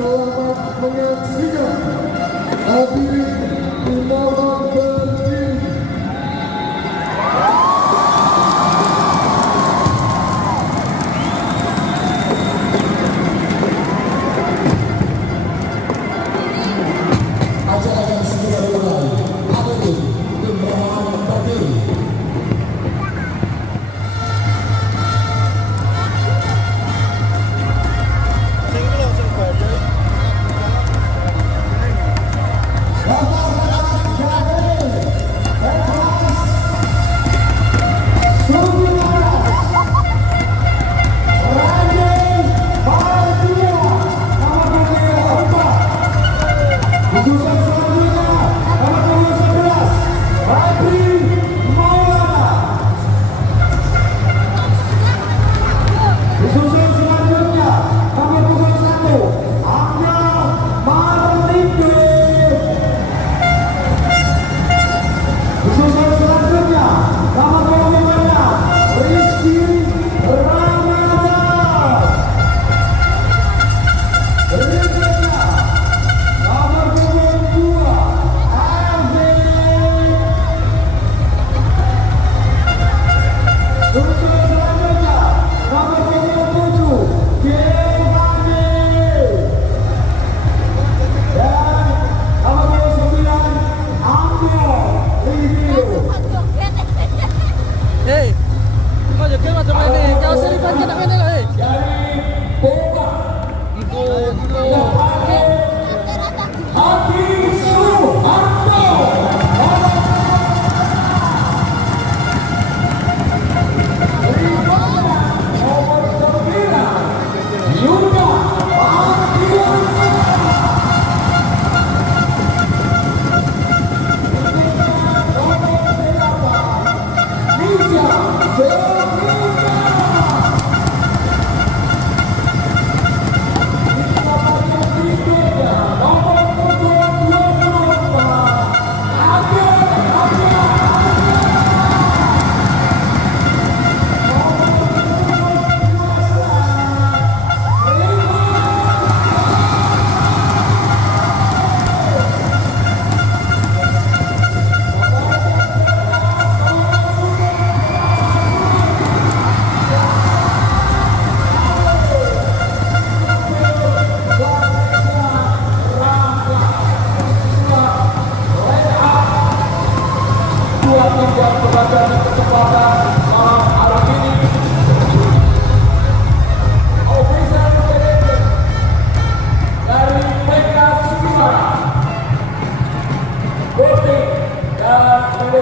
selamat menyaksikan hadirin dimohon berdiri. Acara akan segera dimulai. Hadirin dimohon berdiri.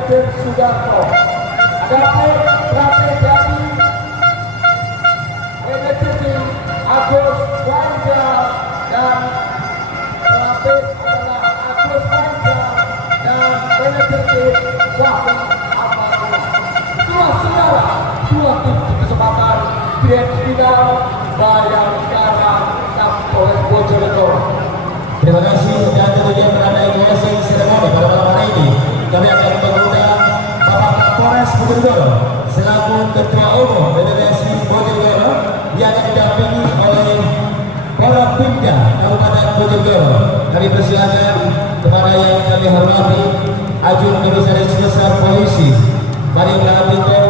Sudarto, dapat berarti dari manajemen Agus Wanja dan pelatih adalah Agus Wanja dan manajemen Wahyu Amarullah. Itulah saudara dua tim kesempatan grand final Bayangkara Kapolres Bojonegoro. Terima kasih dan tentunya meradai closing ceremony pada malam hari ini. Kami akan mengundang Bapak Kapolres Bojonegoro selaku Ketua Umum PBBSI Bojonegoro yang didampingi oleh para Pimda Kabupaten Bojonegoro. Kami persilakan kepada yang kami hormati Ajun Komisaris Besar Polisi Mari Prabowo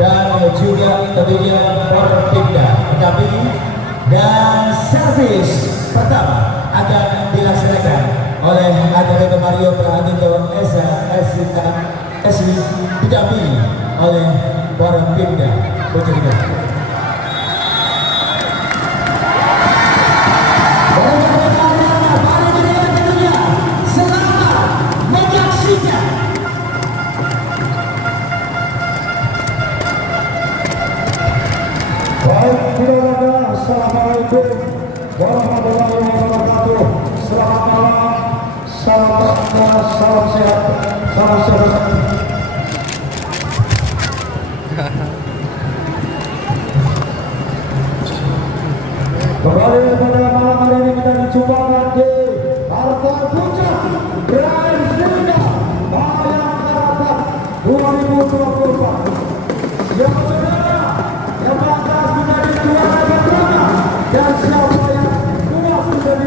dan juga tentunya para Pimda mendampingi dan servis pertama akan dilaksanakan oleh AKBP Mario Prahandito SI didampingi oleh para Pimda Bojonegoro. Selamat menyaksikan. Baik, Assalamualaikum warahmatullahi wabarakatuh. Selamat malam, salam sehat, salam sehat. Kembali pada malam hari ini kita dijumpakan di Harta Puncak Grand Final Bayangkara 2024. Yang saudara yang pantas menjadi juara pertama dan siapa yang puas menjadi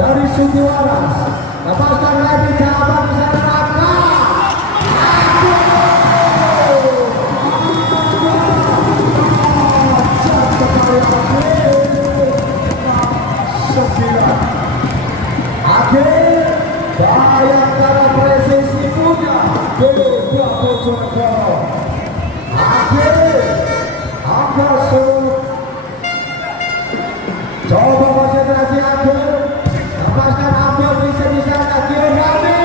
dari Suku Waras, lepaskan lagi ke abang sana Raka. Akhir bahaya antara presisi punya dua Bojonegoro. Akhir angka surut. Coba konsentrasi akhir. Lepaskan ambil bisa-bisa lagi Rami.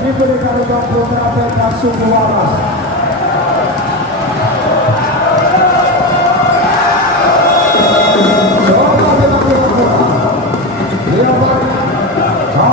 Diberikan untuk beberapa Suku Waras. Yeah.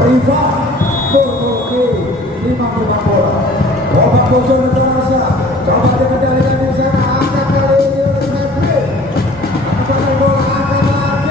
Riva Borgoki 55 bola. Robert Bocor terasa coba dikendalikan di sana. Angkat kali ini oleh Madrid. Angkat bola angkat lagi.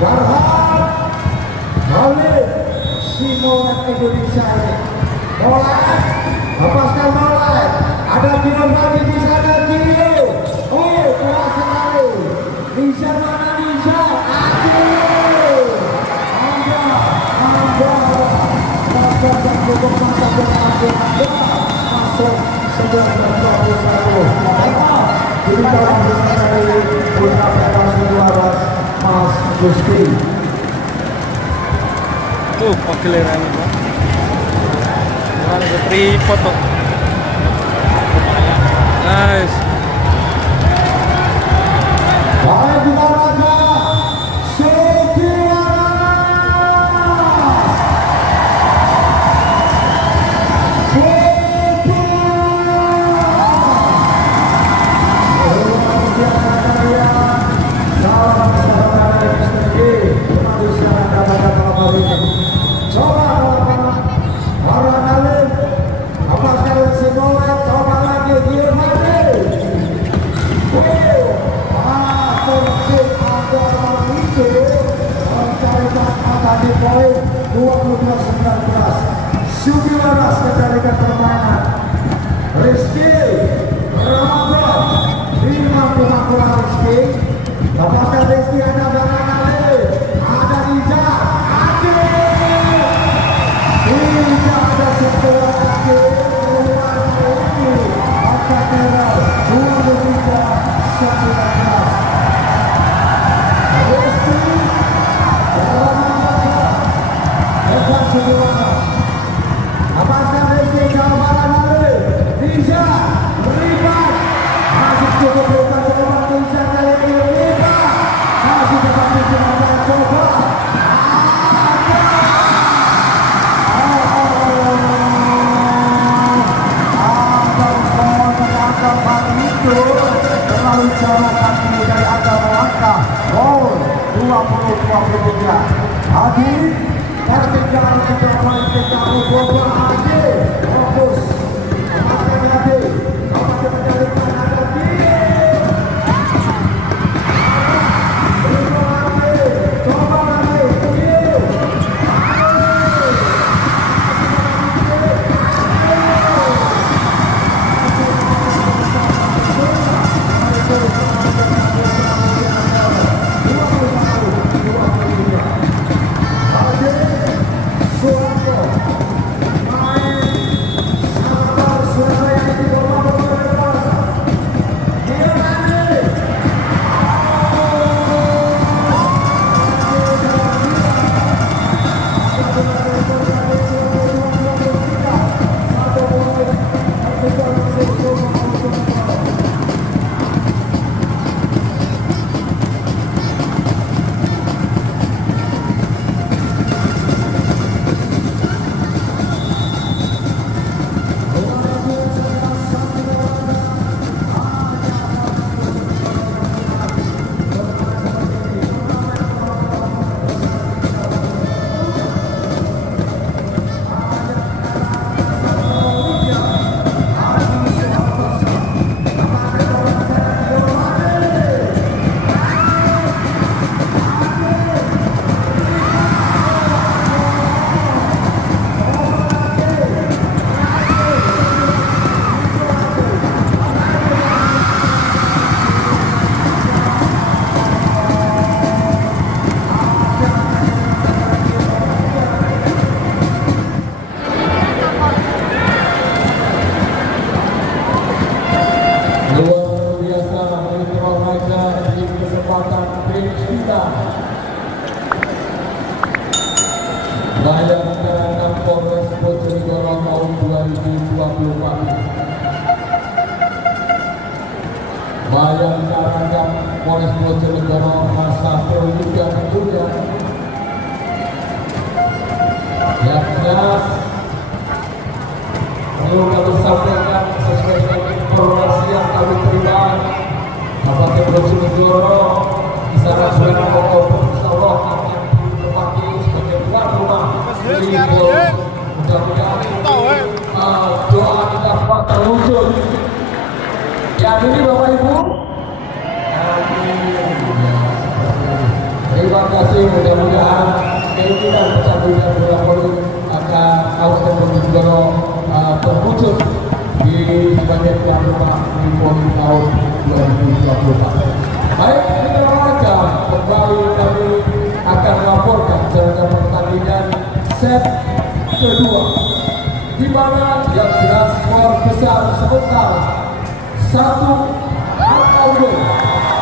Farhan Khalid Simon Indonesia ini mulai lepaskan mulai ada Gion lagi di sana Gion keras sekali Nisa mana Nisa masuk 1921 jadi kalau bisa dari putra federasi waras Mas Gusti tuh pakiliran itu ada tripod tuh nice baik di Raja Setia itu mencarikan angka di poin 22-19. Syukur Waras kendalikan permainan. Rizky Ramadan lima bola Rizky. Lepaskan Rizky, ada barangkali ada Iza ada sebuah kaki angka merah 23-19. Rizky Ramadan lepas sebuah lepaskan Rizky jawaban dari Iza berikan masih cukup bukan jawaban Iza kali ini berikan masih dapat dijalankan coba terlalu jauh kaki dari angka melangkah. Gol 20-23. Hadi tertinggal untuk politik kamu bola Hadi. Fokus. Lepaskan Hadi. Coba dikendalikan Hadi. Coba Hadi. Bayangkara Polres Bojonegoro tahun 2024. Bayangkara Polres Bojonegoro masa Proliga kedua. Yang jelas perlu kami sampaikan sesuai dengan informasi yang kami terima. Kabupaten Bojonegoro bisa langsung Oktober Insyaallah akan ditempati sebagai tuan rumah mudah-mudahan doa kita dapat terwujud. Yang ini Bapak Ibu, terima kasih. Mudah-mudahan keinginan percampuran bola voli akan Kabupaten Bojonegoro terwujud di sebagai tuan rumah di poli tahun 2024. Baik, kita olahraga kembali kami akan melaporkan jalannya pertandingan set kedua, di mana yang jelas skor besar sebentar 1-0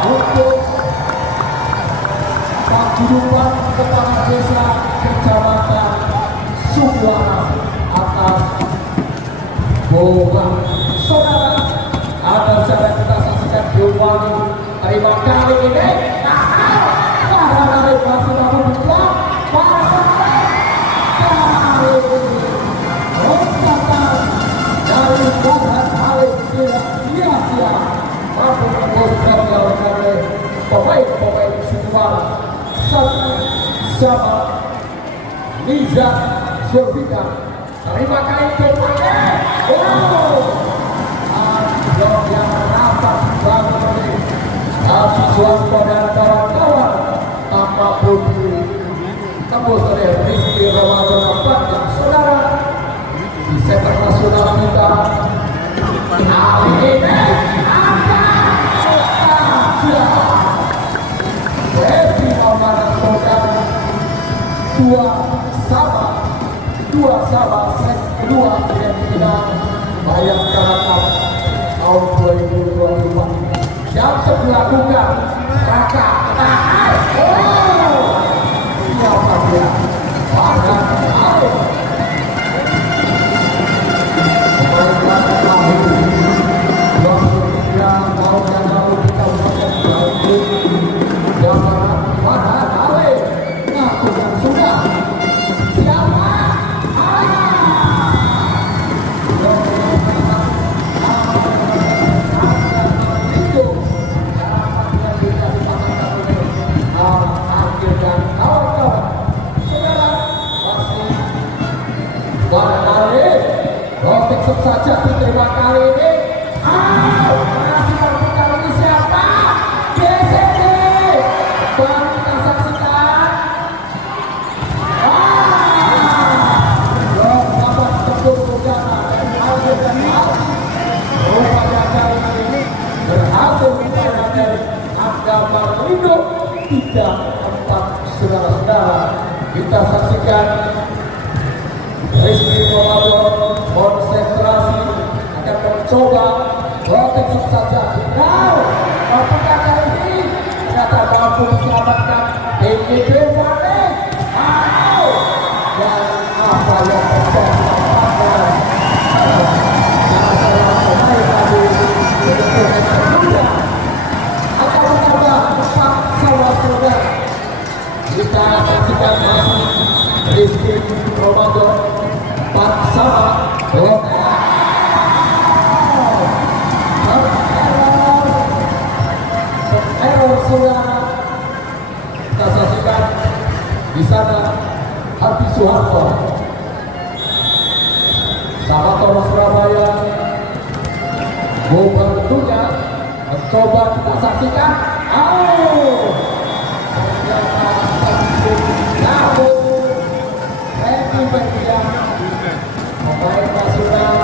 untuk Paguyuban Kepala Desa Kecamatan Sukuana atas Boga. Saudara, ada cara kita saksikan diulangi. Terima kali ini para dari masih dapat berjuang para pemain kali ini lompatan dari Farhan Alif tidak sia-sia mampu menembus gawang oleh pemain-pemain Sukuan sama Niza Zulfika. Terima kasih kepada yang rapat banget ini Suwanto dan kawan-kawan tanpa Putri tembus oleh Rizky Ramadan nampaknya saudara di sepak nasional kita kali ini Devi Maulana saudara dua sama set kedua yang final Bayangkara Cup tahun 2024 yang dilakukan Raka siapa dia? Pada Arif pemain tahun 2023 tahun yang lalu kita ucapkan baik zaman pada Arif ngaku yang sudah siapa? Saja diterima kali ini masih baru kali ini siapa? GCD baru kita saksikan dapat tepuk udara dari Alvin dan Alvin rupanya kali ini berhasil menang dari Angga Marlindo 3-4 saudara-saudara kita saksikan Rizky Ramadan konsentrasi akan mencoba proteksi saja. Now, apakah kali ini ternyata mampu diselamatkan Eki Devane? Dan apa yang terjadi? Akan menambah 4 saudara. Kita saksikan masih Rizky Ramadan 4 sama belum error saudara kita saksikan di sana Arti Soeharto sama Toro Surabaya Boba tentunya mencoba kita saksikan pemain nasional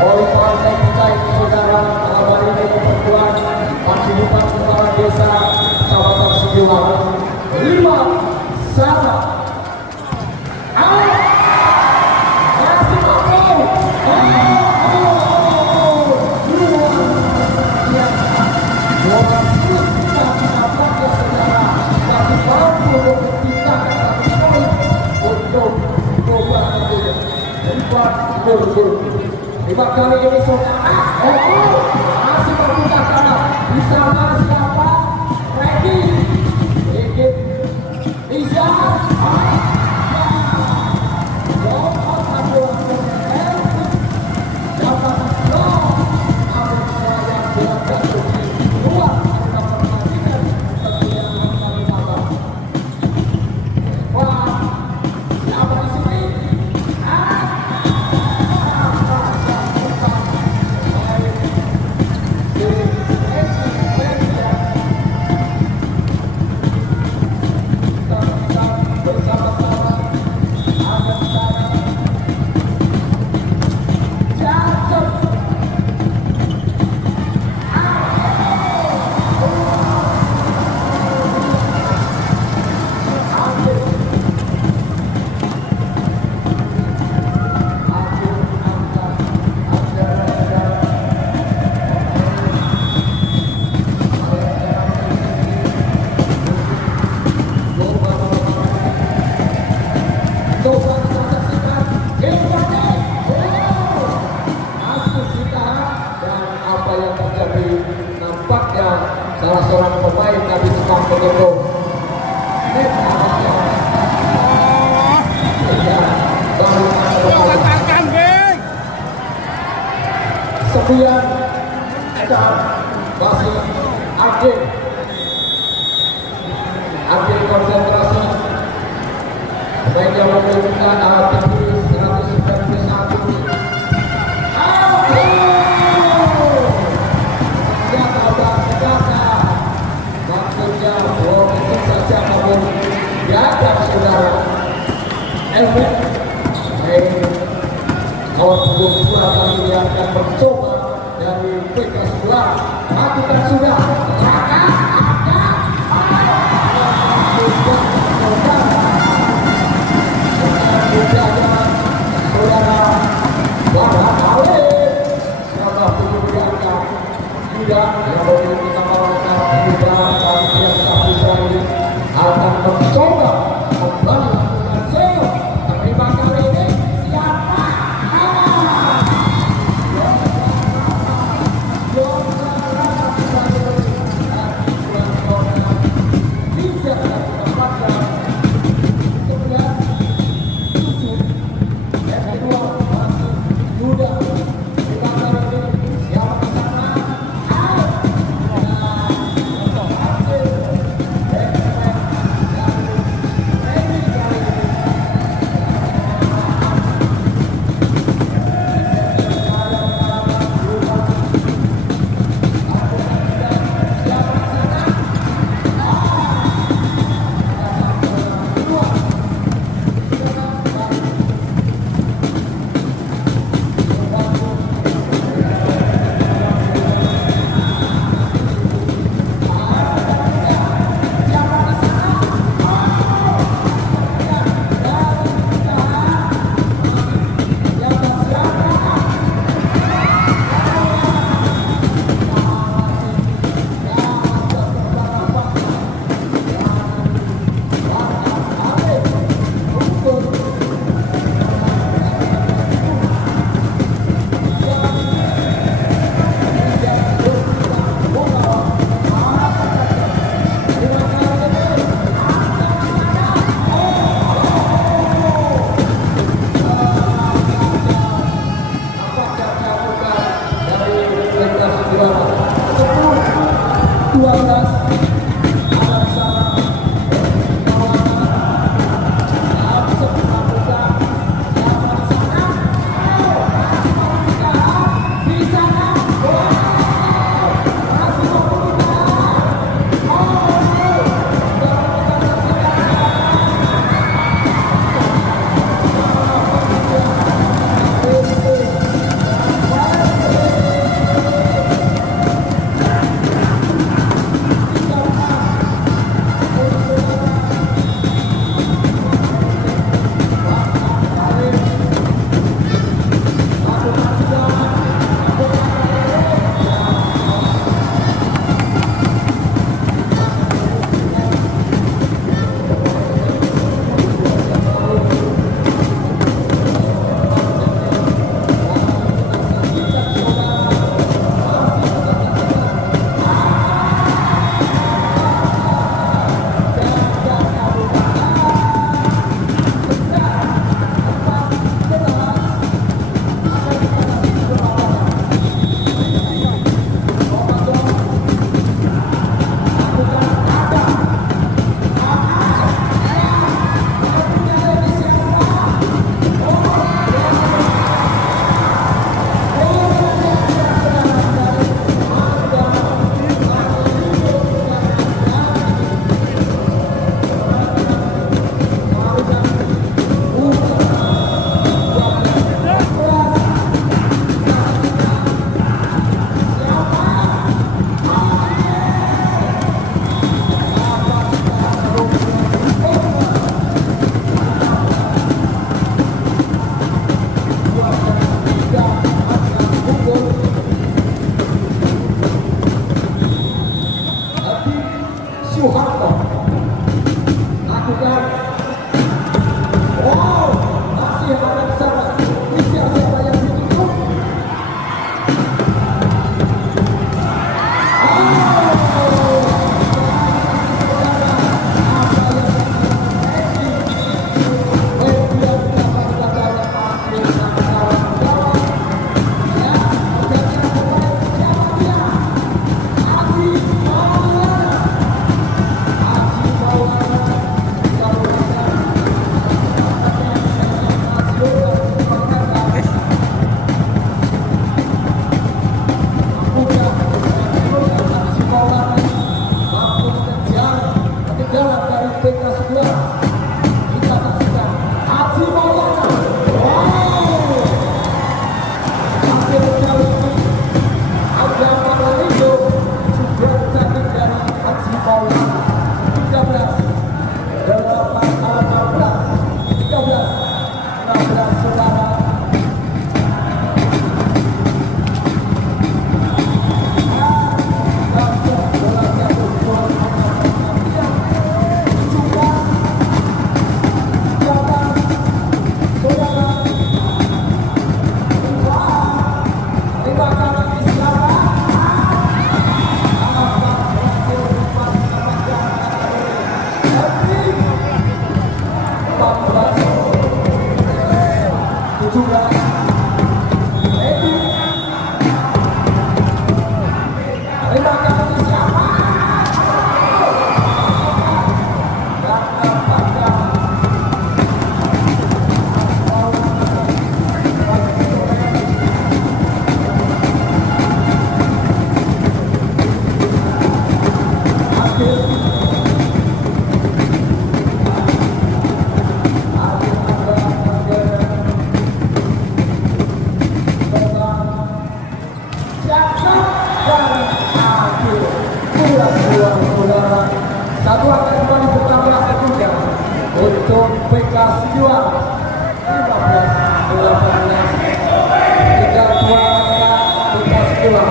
oleh partai kita ini saudara dalam ini keperluan Paguyuban Kepala Desa Kecamatan Sidoarjo 5 sama masih mampu lima kali ini saudara masih berputar kanan di sana siapa? Ready sedikit bisa salah seorang pemain tadi sedang mengendong sekian dan masih akhir konsentrasi pemain yang memiliki alat tinggi 191 maksudnya saja namun efek. Kawan punggung dua kali ini akan mencoba dari PK sebelah. Matikan sudah. Akan mencoba kembali lakukan show, tapi kali ini siapa? Yongga Rara untuk PK Sidoar 15-18. Tinggal 2 angka PK Sidoar.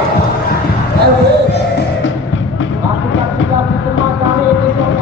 Elvis lakukan sudah pertama kali ini saudara.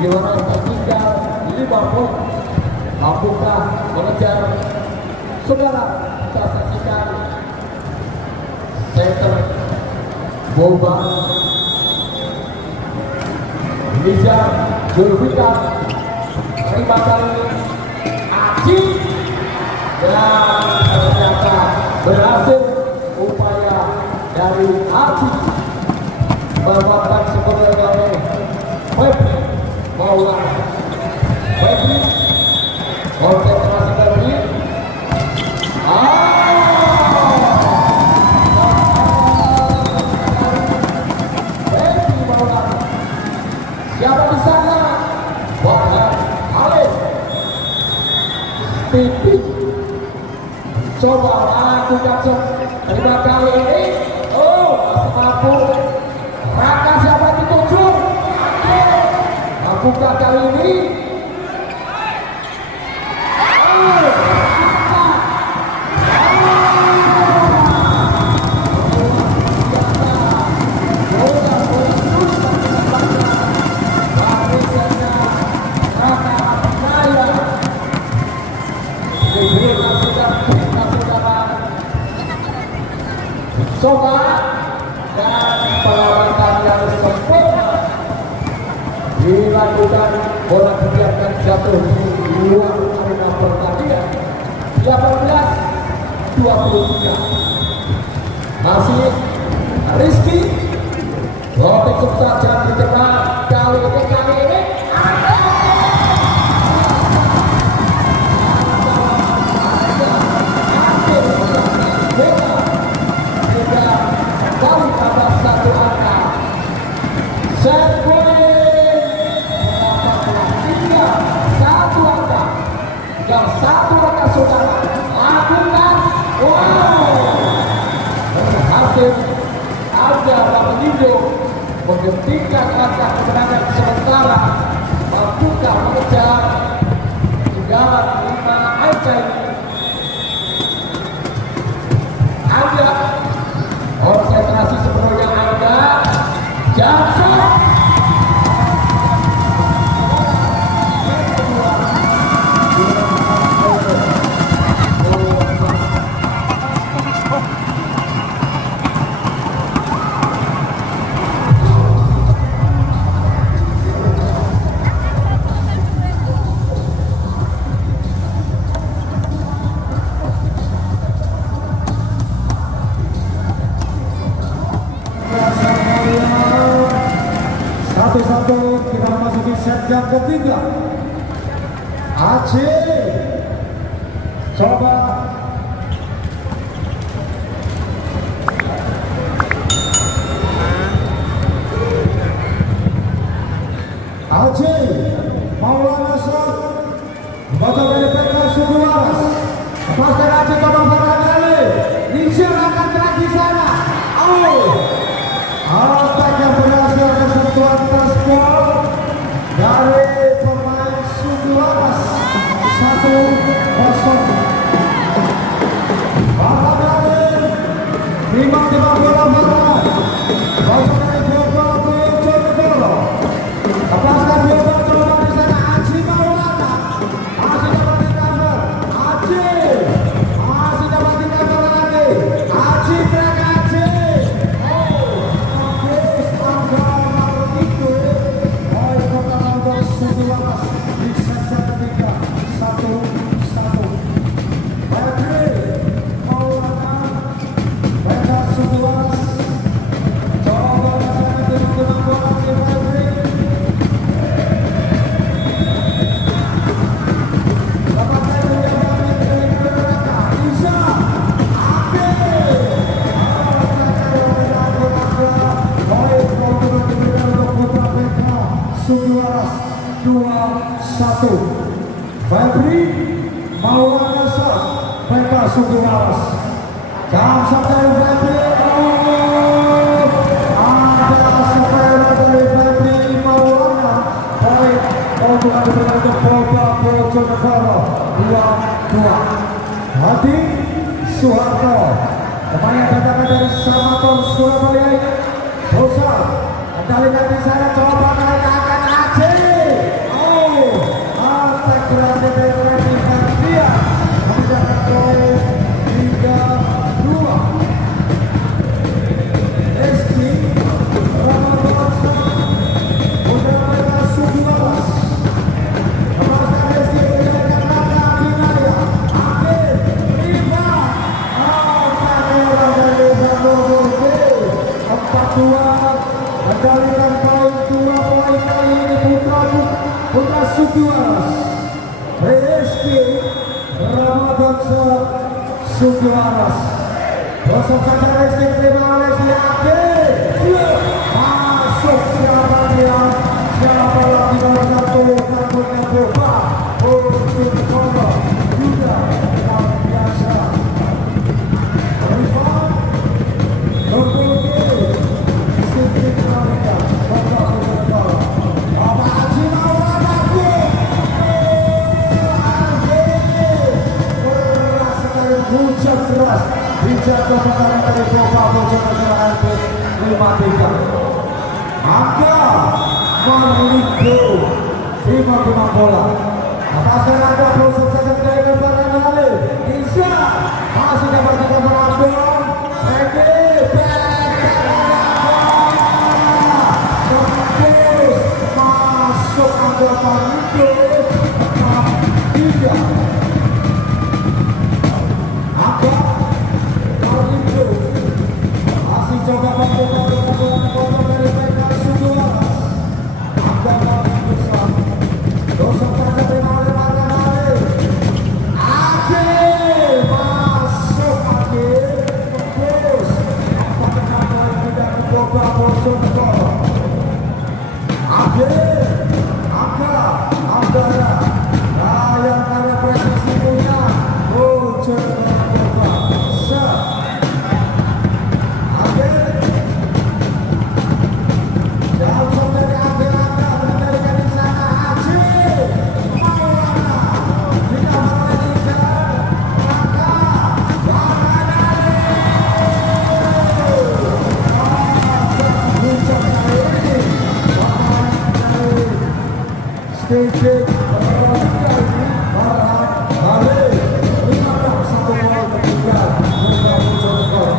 Sidoar tertinggal 5 poin. Mampukah mengejar? Saudara, kita saksikan center Boba Nizar Julfikar terima kali Aji dan ternyata berhasil upaya dari Aji memanfaatkan sebagai dari Febri Maulana. Febri konsentrasi Febri. Febri Maulana. Siapa di sana? Wahab Alif. Pipi. Coba lakukan terima kali ini. Oh, masih mampu. Raka siapa dituju? Mampukah kali ini? Coba dan perawatan yang sempurna dilakukan, bola dibiarkan jatuh di luar arena pertandingan. 18-23 masih Rizky Lotek serta jangan diterima kali ini kali tambah 1 angka. Set point 1 angka. Tinggal 1 angka saudara. Lakukan. Wow. Berhasil ada Bapelindo menghentikan angka kemenangan sementara. Mampukah mengejar ketinggalan 5 angka ini? Ada konsentrasi sepenuhnya Anda Jackson. Satu-satu kita memasuki set yang ketiga. Aceh coba Aceh Maulana Shah bakal dari PK Suku Waras. Lepaskan Aceh coba barangkali disilakan di sana. Atak yang berhasil kesentuhan transport dari pemain Suku Waras 1-0. Barangkali timbang-timbang bola barat bocor dari Boba Bojonegoro. Lepaskan Boba coba di sana. Aceh Maulana masih dapat di-cover. Aceh masih dapat di-cover lagi. Aceh track Aceh. Bagus angka nomor 3 oleh kota Lombok Suku Waras di set ketiga 1-1. Maulana PK Suku Waras coba rasanya timbang-timbang bola di Febri. Lepaskan dia balik dari belakang. Bisa ambil. Suku Waras 2-1. Febri Maulana Shah PK Suku Waras. Jam sampai Febri. Ada sepeda dari Febri Maulana. Baik untuk diberikan untuk Boba Bojonegoro 2-2. Hadi Soeharto pemain yang datang dari Samator Surabaya ini Bosan kendalikan di sana, coba kali akan Aceh. Atak berada dari Randy Ferdia menjaga poin 3-2. Rizky Ramadan udah mereka Suku Waras. Lepaskan Rizky menjaga tanda Binaya. Akhir Riva. Atak berada dari Zambogorbe 4-2. Mendalikan poin 2 poin kali ini putra Suku Waras. Rizky Ramadan Suku Waras. Gosok saja Rizky, terima oleh siapa? Masuk siapa dia? Siapa lagi nomor 1? Takutnya Boba Bojonegoro juga yang biasa. Rifan Boboge Siti Pramuka Boba Bojonegoro. Bapak Haji Maulana berat sekali, hujan deras dijatuh pertahanan dari Boba Bojonegoro hampir 5-3. Angga Marliko timbang-timbang bola. Lepaskan ada proses saja dari kebaran kali. Insya masih dapat kita berabung. Masuk Angga Marliko 3. Angga Marliko masih coba membuka bola dari PK Suku Waras. Angga Marliko gosok saja terima oleh Marganale. Aceh masuk akhir tembus. Apakah poin tidak ke Boba Bojonegoro? Akhir Angga Andara yang ada presisi punya Bojonegoro Boba. Akhir jauh dari akhir Angga mendalikan di sana. Aceh Maulana ditambah oleh Nisa Angga Barangale. Hujan kali ini pemain dari Stadium Barangale 5-1 ketiga Boba Bojonegoro.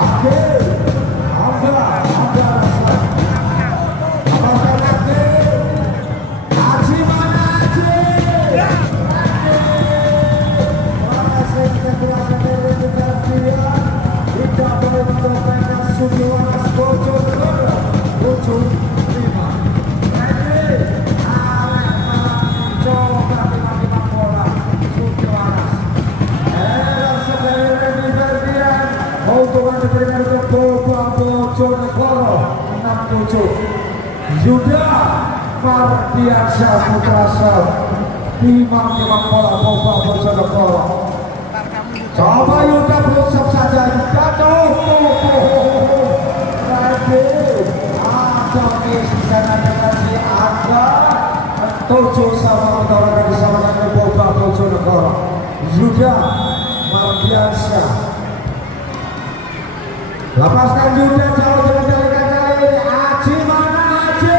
Akhir Angga Rasa. Lepaskan akhir. Aceh mana Aceh? Masih kekuatan dari Ferdia. Tidak boleh mendapatkan Suku Waras Bojonegoro 7-5. Coba timbang-timbang bola Suku Waras. Dari Ferdia hukuman diberikan untuk Boba Bojonegoro 6-7. Sudah Mardiansyah Putra Sab timang bola Boba Bojonegoro. Coba Yuda berusaha saja jatuh. Ada di sana dengan si Angga 7 sama utara di sana dengan Boba Bojonegoro. Yuda Mardiansyah lepaskan Yuda jauh dikendalikan kali ini. Aji mana Aji?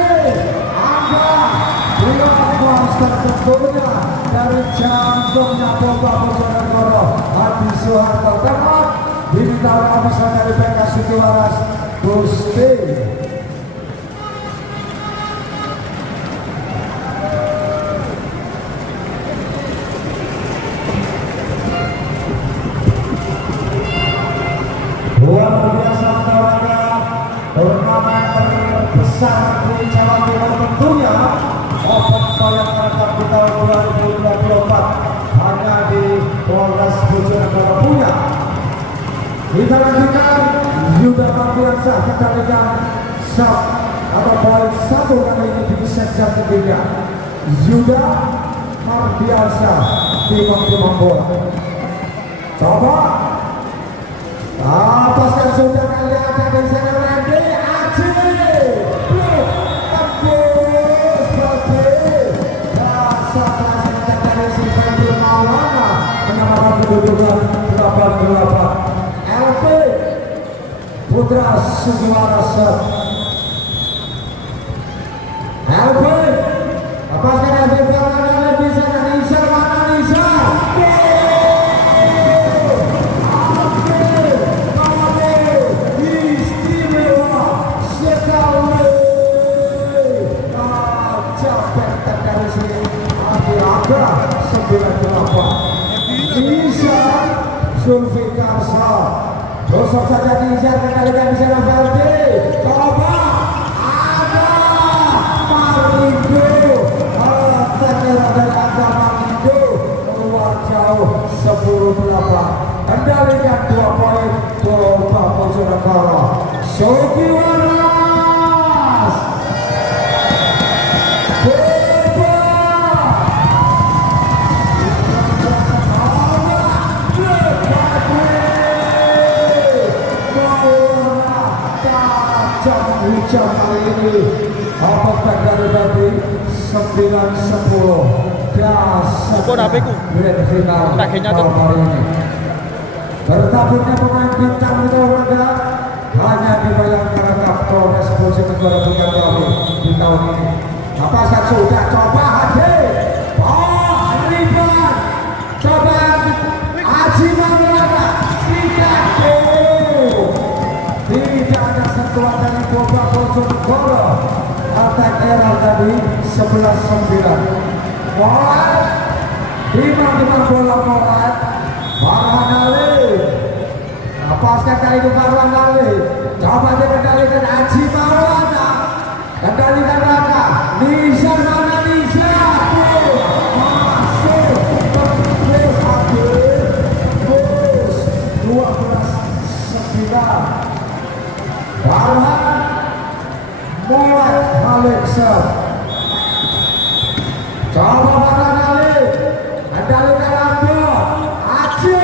Angga monster tentunya dari jantungnya Boba Bojonegoro. Adi Soeharto tembak diminta bisa dari BK Sukiwaras Gusti. Luar biasa tawaran turnamen terbesar di Jawa Timur tentunya Open Bayang Karangkap di tahun 2024 hanya di Polres Bojonegoro punya. Kita lanjutkan Yuda Mardiansyah kendalikan shot atau poin 1 kali ini di set jam ketiga. Yuda Mardiansyah timang bola. Coba lepaskan sudah kali ada di sana Randy Aji. Tembus bagi rasa dari si Febri Maulana menyamakan kedudukan 8-8. LP Putra Sukiwaras LP lepaskan LP belakang di sana. Nisa mana Nisa? Bisa Zulfikarsa gosok saja Nizar kendalikan di sana Ferdi. Coba ada Marindo Tekera dari Angga Marindo keluar jauh 10-8. Kendalikan 2 poin Boba Bojonegoro. Sukiwaras hujan kali ini apakah dari 9-10 dasar grand final malam hari ini. Bertaburnya pemain bintang itu warga hanya di Bayang Karangkap Polres Bojonegoro bukan kami di tahun ini. Apakah sudah coba Hadi? Oh ribet. Coba Aji Maulana tidak ada sentuhan dari Boba Bojonegoro. Attack error tadi 11-9. Morat timang bola Morat Farhan Ali. Lepaskan kali itu Farhan Ali. Coba dikendalikan Aji Maulana. Kendalikan Raka. Nisa mana Nisa? Masuk tembus akhir. Terus 12-9. Farhan mulai balik set. Coba Farhan Ali kendalikan Ando Aji.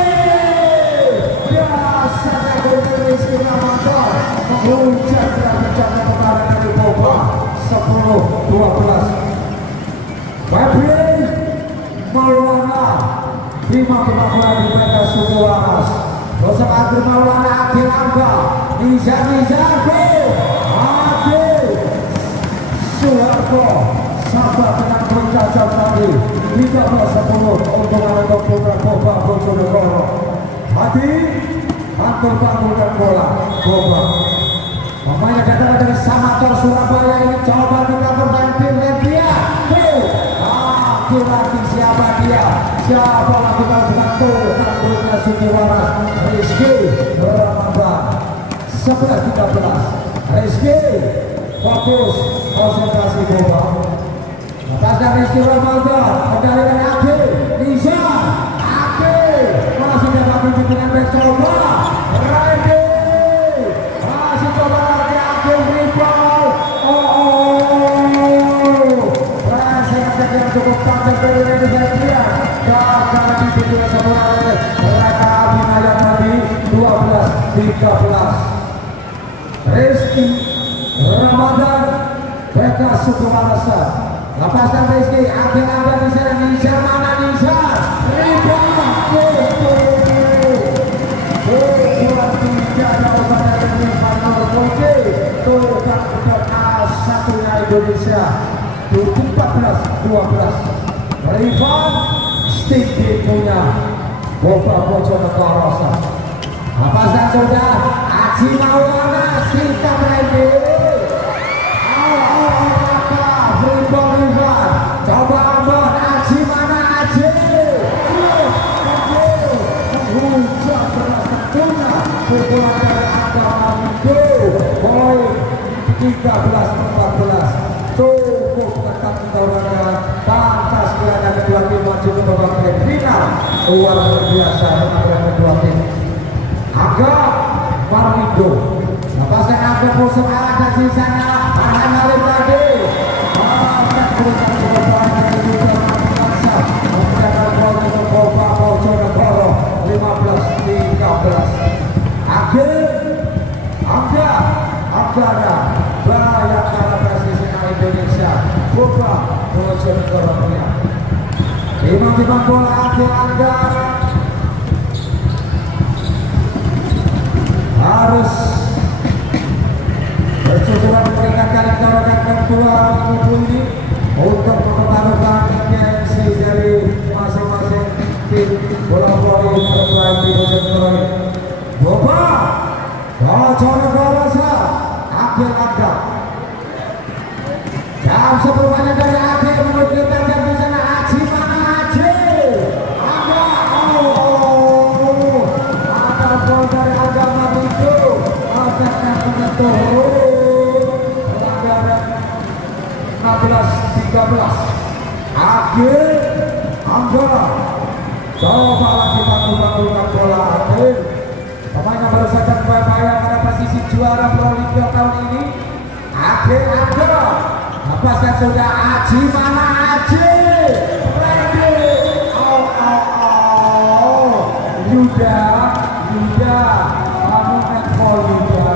Biasanya Gubernur Rizky Ramadan menghujat derajatnya kemarin dari Boba 10-12. Febri Maulana timang bola di BK Sukiwaras. Gosok Agri Maulana Akhil Angga Nizar Adi Soeharto sabar dengan bercacap tadi 13-10 untuk Putra Boba Bojonegoro. Hadi pantul-pantulkan bola Boba. Pemainnya datang dari Samator Surabaya ini. Coba kita berbanting dia. Laki-laki siapa dia? Siapa lagi kalau bukan tanggulnya Sukiwaras Rizky Ramadan 11-13. Rizky fokus konsentrasi Boba. Atasnya Rizky Ramadan kendalikan Ake Nisa Ake masih dapat pimpinan back. Coba Randy masih coba lagi Ake rebound. Rizky Ramadan Beka Sukumarasa. Lepaskan Rizky, ada di sana. Nisa mana Nisa? Rebound. Pukulan tidak jauh pada Rifan nomor 4. Tukang satunya Indonesia 14-12. Rifan Stiki punya Boba Bojonegoro. Lepaskan sudah Aji Maulana Sita Brandi. Coba Ambon, Aji mana Aji? Hujan beras tentunya. Pukulan dari Agama Windo. Poin 13-14. Cukup ketat saudara. Pantas berada kedua tim maju ke babak final. Luar biasa dengan kedua tim. Agam Marwindo. Lepaskan Agam musuh arah dari sana. Tahan Halim tadi. Berikan kebebasan dari Yuda Manasa. Menjaga gol untuk Boba Bojonegoro 15-13. Anggara Bayangkara Presiden Indonesia Boba Bojonegoro punya. Timbang bola Angga harus bersusuran meningkatkan gerakan kedua minggu ini untuk mempertaruhkan gengsi dari masing-masing tim bola voli terbaik di Bojonegoro. Boba Bojonegoro Akhir Anda jam sebelumnya dari akhir menuju tandang di sana. Aji mana Aji? Ada ada gol dari Agama itu akhirnya menentukan pelanggaran 16-13. Akhir Angga coba lagi bantu-bantukan bola. Akhir pemain yang baru saja bayang pada posisi juara Pro Liga tahun ini. Akhir Angga lepaskan sudah. Aji mana Aji? Ready. Yuda kamu netball Yuda.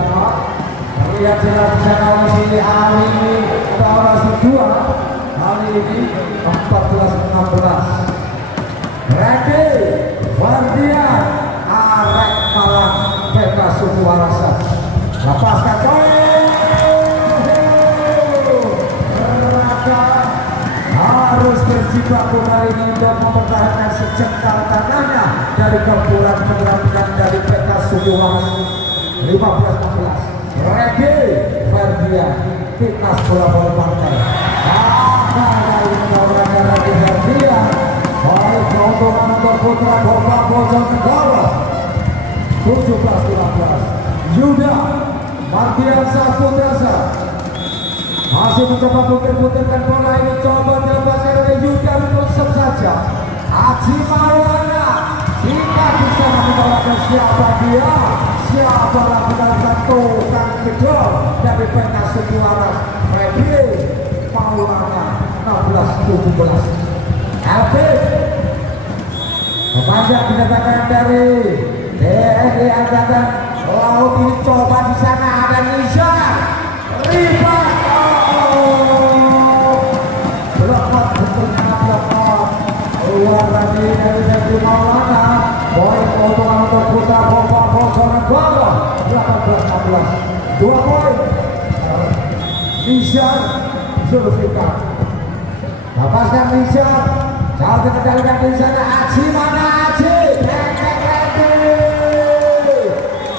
Terlihat jelas di sana sini hari ini tahun kedua. Hari ini 14-16. Ready. Wardian Arek Malang Beka Sukuwarasa. Lepaskan poin. Harus berjibaku kali ini untuk mempertahankan sejengkal tanahnya dari gempuran penyerangan dari Beka Sukuwarasa 15-16. Regi Ferdian Fitness bola bola pantai. Kali ini orangnya Regi Ferdian. Baik keuntungan untuk putra Boba Bojonegoro 17-15. Yuda Mardiansa Putrasa masih mencoba putar-putarkan bola ini. Coba dilepaskan oleh Yuda menusuk saja. Aji Maulana jika bisa membawakan siapa dia, siapa benar-benar tukang kedor dari Beka Sukuwarasa. Freddy Maulana 16-17. Alvin memanjang pendekatan dari TNI Angkatan Laut ini. Coba di sana ada Nizar Rifan. Blokot bentuknya blokot keluar lagi dari Maulana. Poin keuntungan untuk putra Boba Bojonegoro 18-16. 2 poin Nizar Zulfikar. Lepaskan Nizar. Jauh dikendalikan di sana. Aji mana Aji?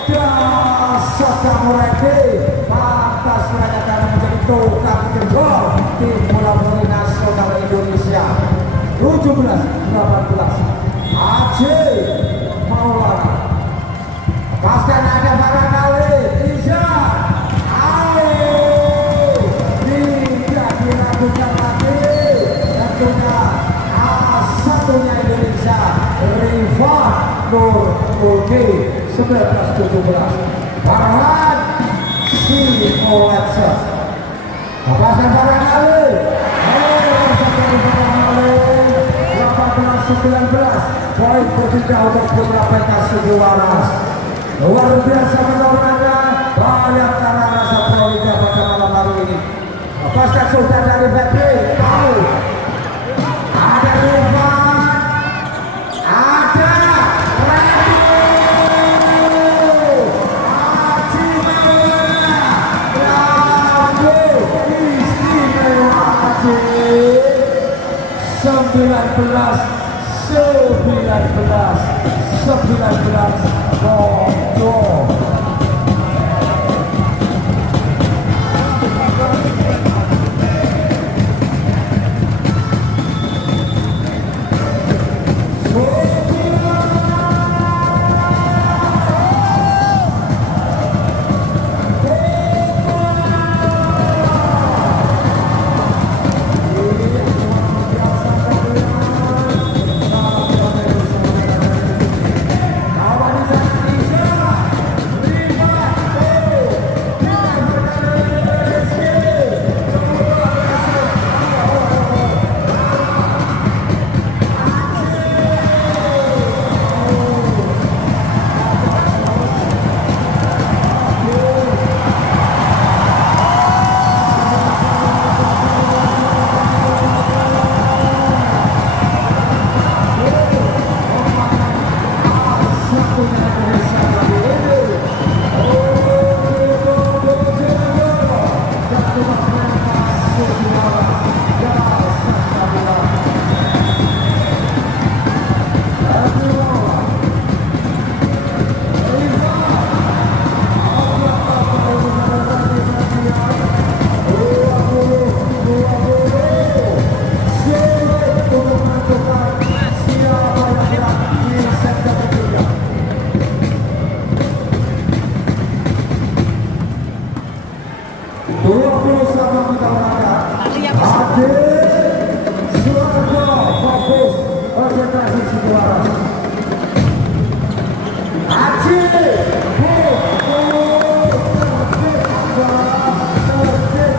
Dasar kamu Regi. Pantas mereka karena menjadi tukang kedor tim bola voli nasional Indonesia 17-18. Aji Maulana. Lepaskan ada barangkali Nizar. Tidak diragukan lagi. Tentunya satunya Indonesia Rifan Nur Ugi 19-17. Farhan Simoletsa. Lepaskan barangkali. 18-19. Poin berpindah untuk putra Beka Sukuwarasa. Luar biasa menurunkan Bayangkara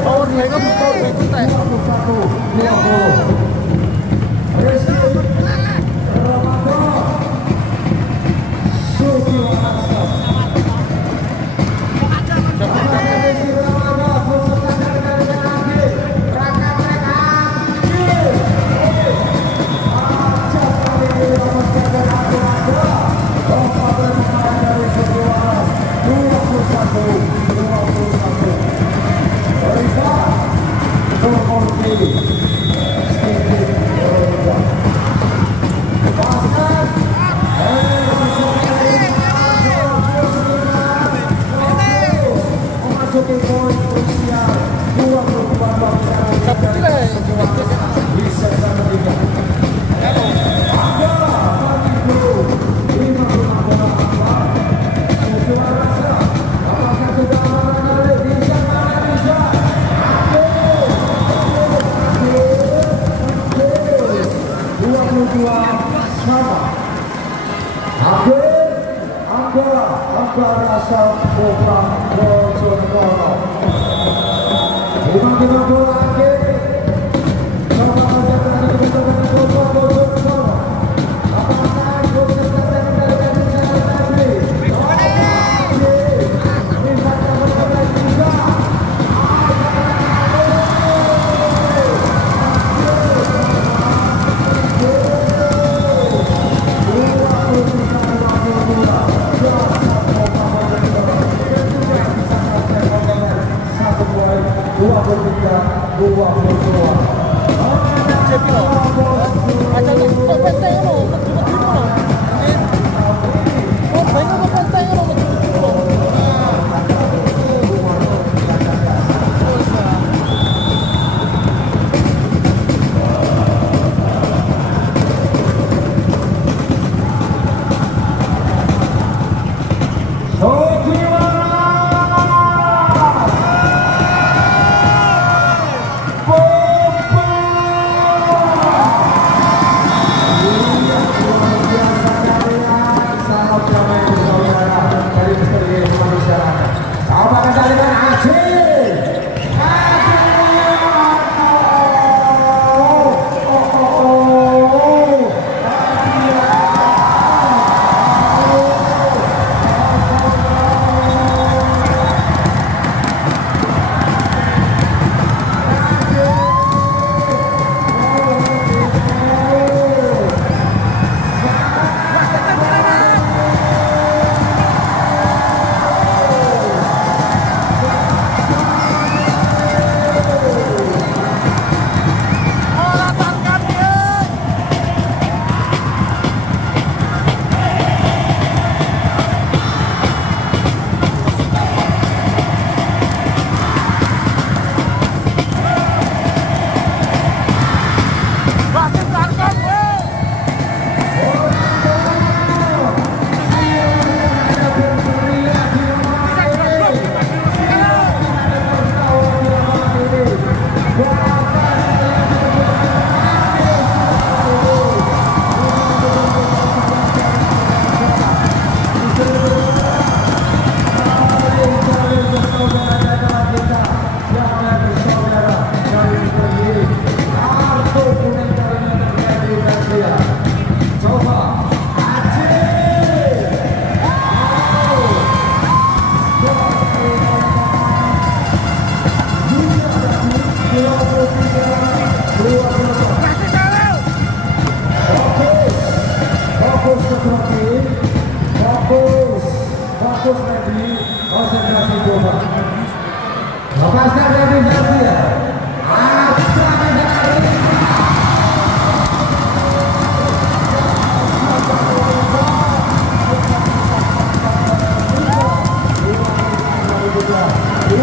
Power play ka, power play ko tayo.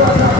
Jam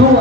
9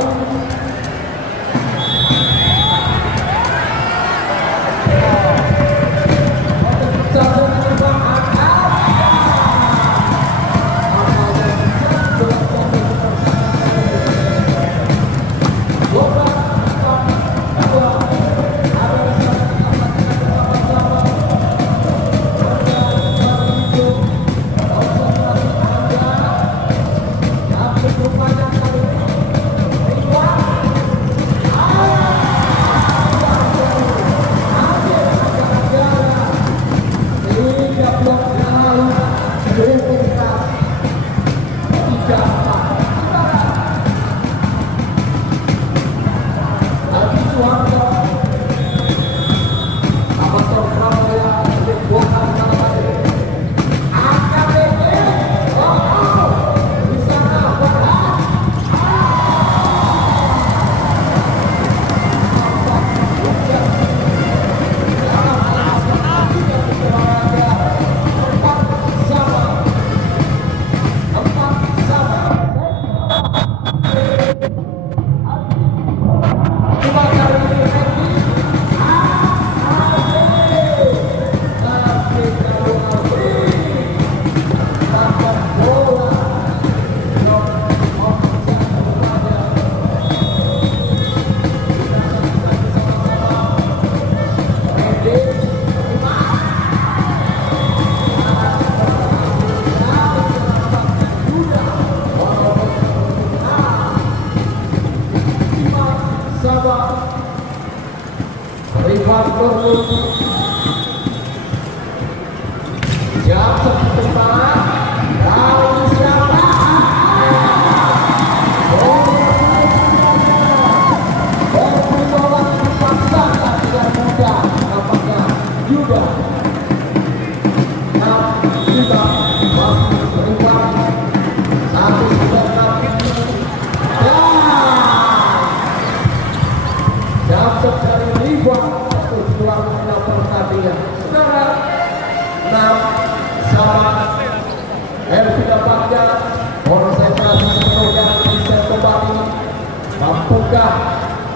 dari siapa? sudah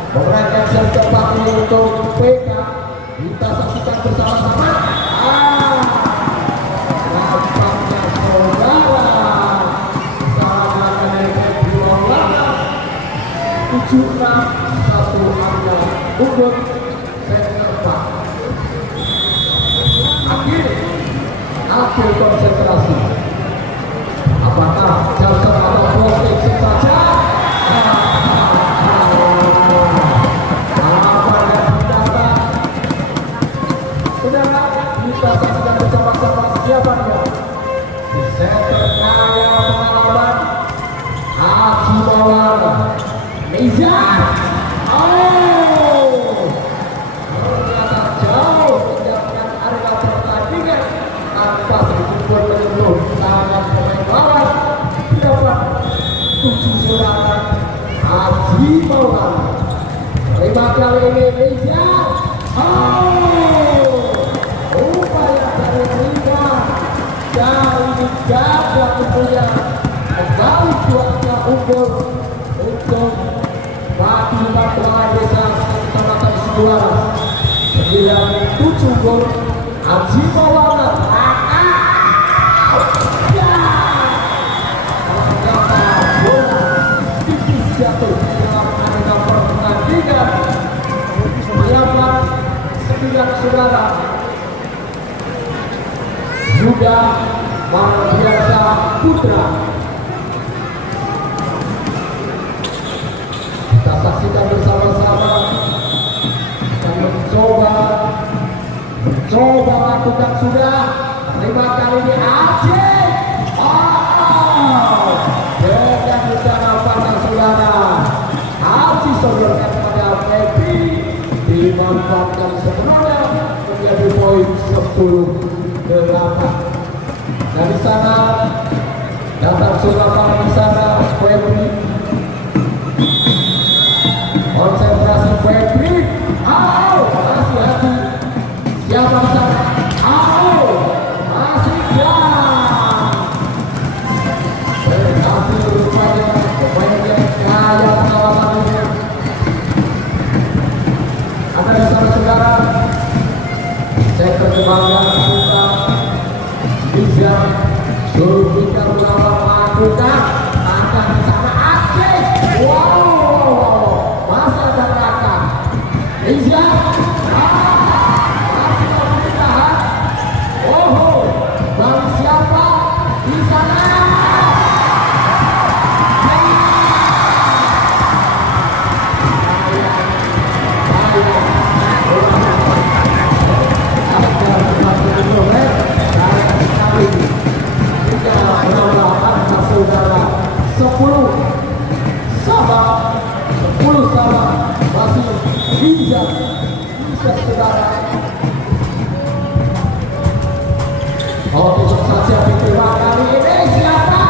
memberikan set keempat ini untuk PK. Kita saksikan bersama-sama. Nampaknya saudara bersama dengan dua warna 7-6 satu angka unggul set keempat. Akhir konsentrasi. Apakah jangkar atau proteksi saja? Saudara, kita saksikan bersama-sama siapanya. Center kaya pengalaman Haji Maulana Mizan. Ternyata jauh menjauhkan area pertandingan tanpa sedikit pun menyentuh tangan pemain lawan. Dapat 7 serangan Haji Maulana. Terima kali ini Mizan. Upaya dari Rida dan ini gagah tentunya kembali juara unggul untuk Batu Batuan Desa Kecamatan Sidoarjo 9-7 gol Haji Maulana. Bola tipis jatuh dalam arena pertandingan. Menyapa 9 saudara Yuda Mardiansa Putra. Kita saksikan bersama-sama dan mencoba lakukan sudah. Terima kali ini Aceh. Dengan rencana pada saudara Haji sodorkan pada Pepi dimanfaatkan sepenuhnya menjadi poin 10-8. Dari sana datang Surabaya di sana Febri, konsentrasi Febri. Masih hati siapa di sana? Masih jam. Tapi rupanya pemainnya kaya pengalaman ini. Ada di sana saudara. Saya kembangkan kita bisa Zulfikar Ulama melakukan akan di sana Aceh. Wow, masa ada belakang bisa masih bertahan. Bang siapa di sana? Bisa saudara. Besok saja terima kali ini siapa?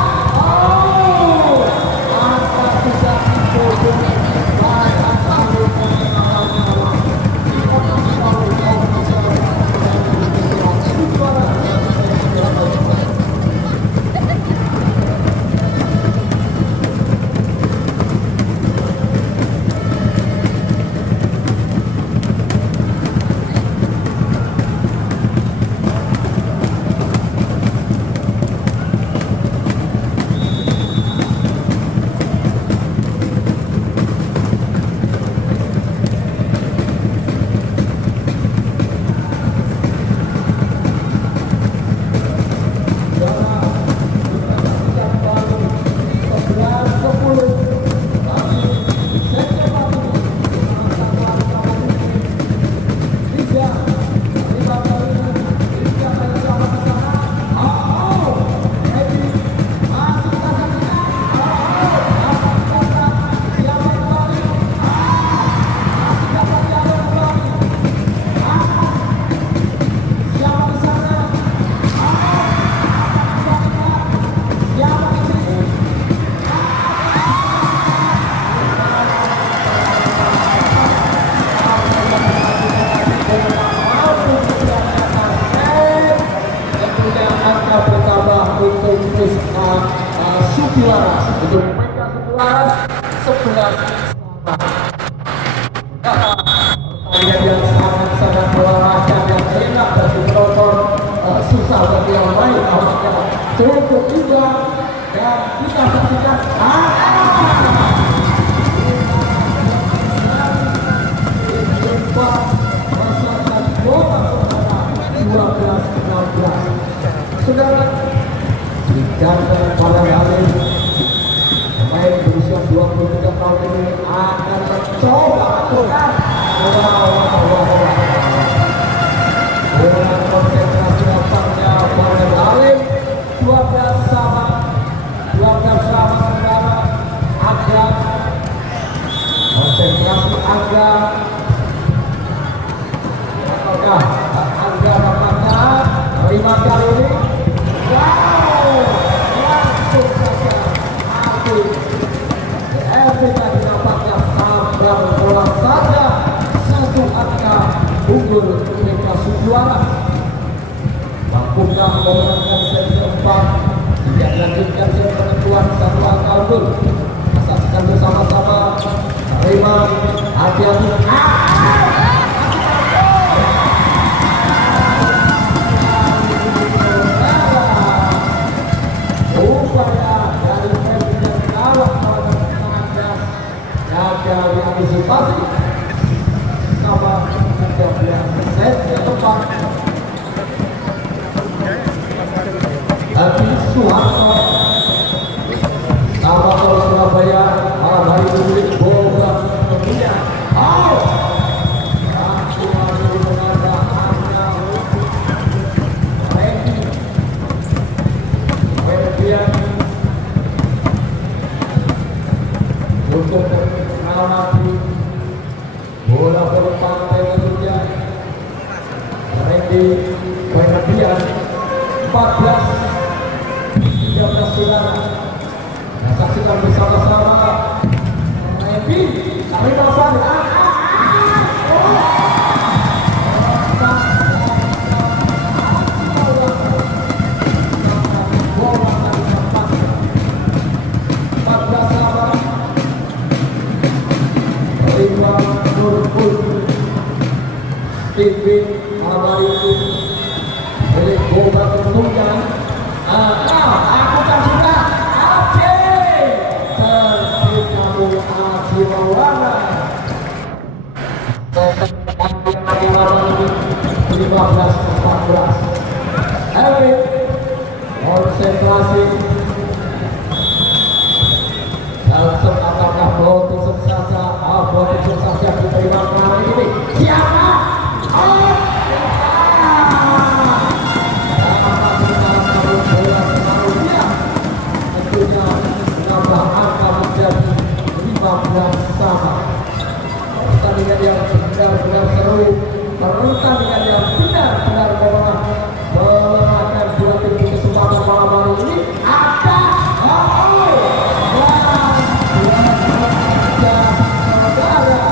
Angka sudah dipotong. Sukiwara untuk mereka 11. yang sangat-sangat melelahkan yang enak bagi penonton, susah bagi yang lain awalnya cukup juga. Dan kita saksikan masyarakat bola saudara 12-16. Saudara dikatakan pada kali pemain berusia 23 tahun ini akan mencoba lakukan dengan konsentrasi lapangnya pada kali 12 sama saudara. Agak konsentrasi agak apakah terima kali ini. Wow, langsung saja habis. Kita didapatkan sambal bola saja, satu angka unggul mereka juara. Mampukah memenangkan set keempat? Tidak dilanjutkan set penentuan satu angka unggul. Saksikan bersama-sama. Terima, hati-hati. Upaya dari presiden kawan gagal diantisipasi sama 13 set ke depan. Tapi Soeharto sama Surabaya malam hari ini bola tentunya. Aku masih menanda angka Randy Ferdian untuk mengamati bola berpantai tentunya. Randy Ferdian 14-13 saudara. Nah, saksikan bersama-sama. Randy tarik nafas. TV malam hari ini milik bola tentunya. Aku kan sudah oke. Tertib kamu Ajiwawana. 15-14. Epic konsentrasi. Langsung apakah Botik saja? Botik saja diterima kali ini. Siapa? Pertandingan yang benar-benar seru, pertandingan yang benar-benar melelahkan dua tim di kesempatan malam hari ini. Ada saudara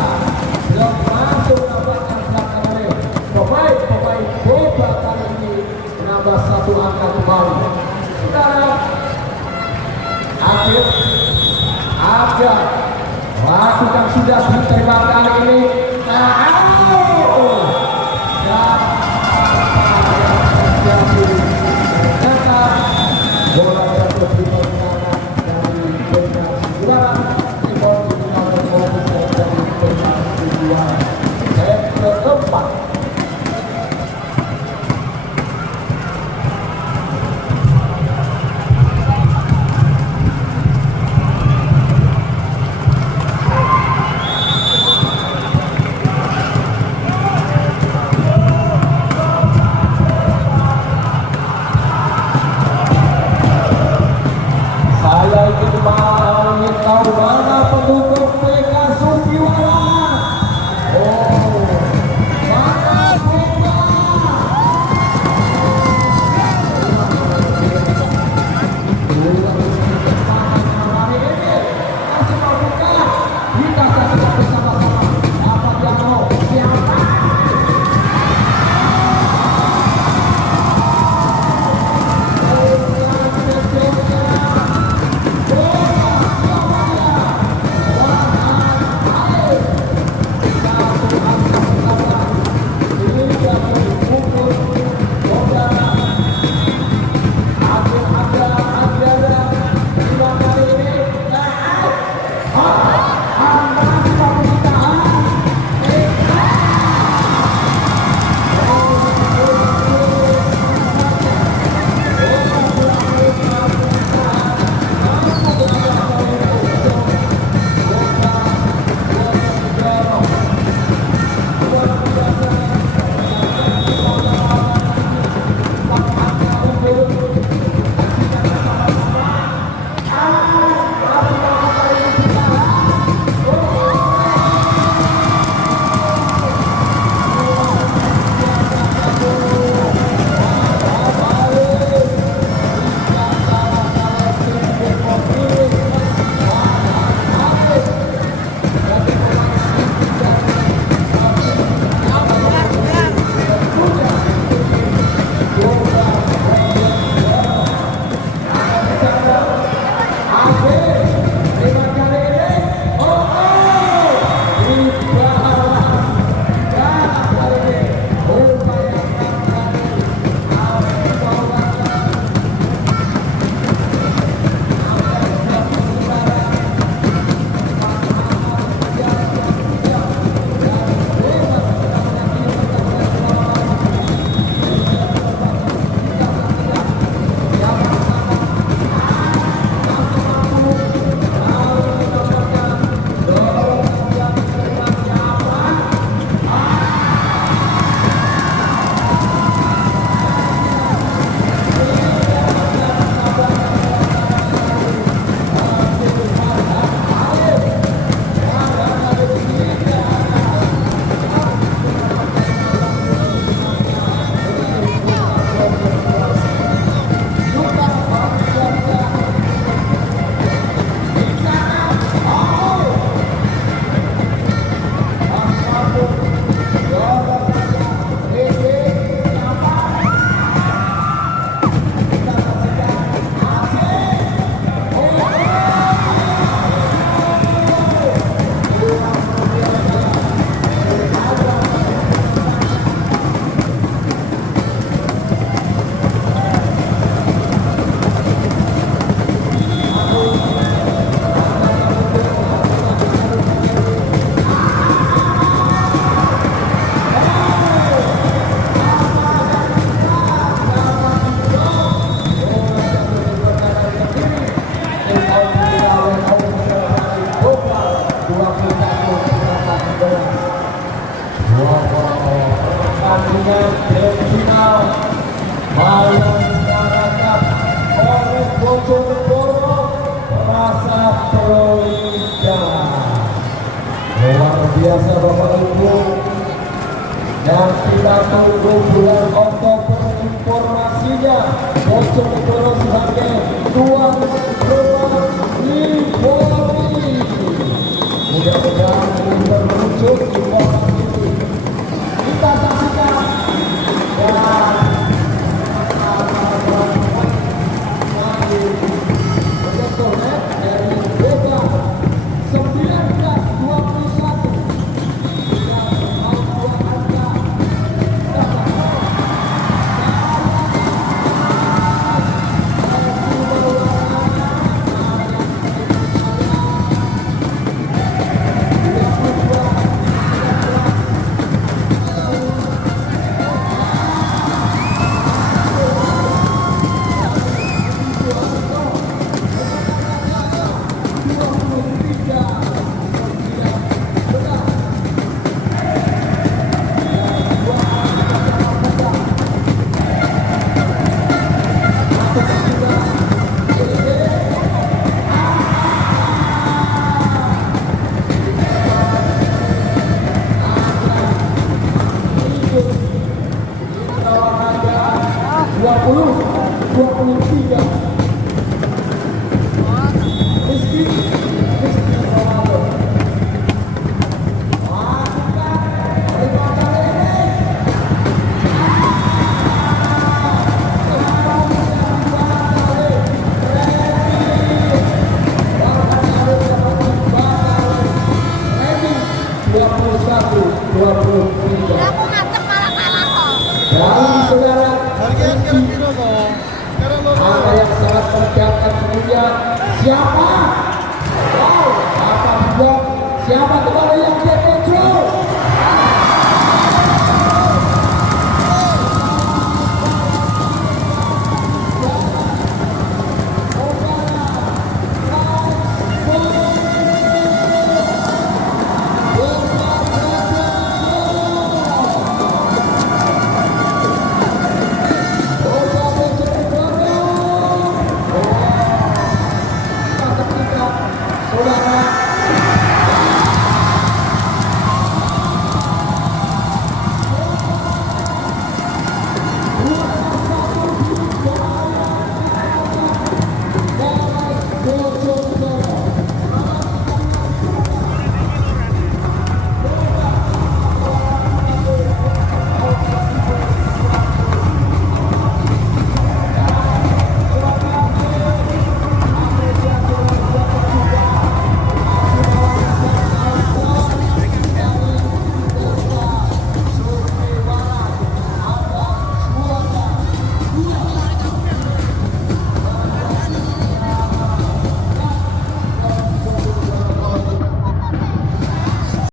belum masuk dapatkan belakang oleh pemain bola kali ini menambah satu angka kembali. Saudara, akhir ada lakukan sudah diterima kali ini. Bola jatuh di pertahanan dari Benar Juara. Timur dari Benar Juara. Set keempat. Pertandingan final masyarakat Polres Bojonegoro merasa Proindah. Luar biasa Bapak Ibu, dan kita tunggu bulan Oktober informasinya. Bojonegoro sebagai tuan rumah Livoli. Mudah-mudahan ini berwujud informasi ini. Kita saksikan dan dari Boba 1921 Aku ngadep malah kalah kok. dan saudara Harganya kira-kira kok. Karena lo ada yang sangat mencapai punya siapa? Wow, apa juga siapa kembali yang jadi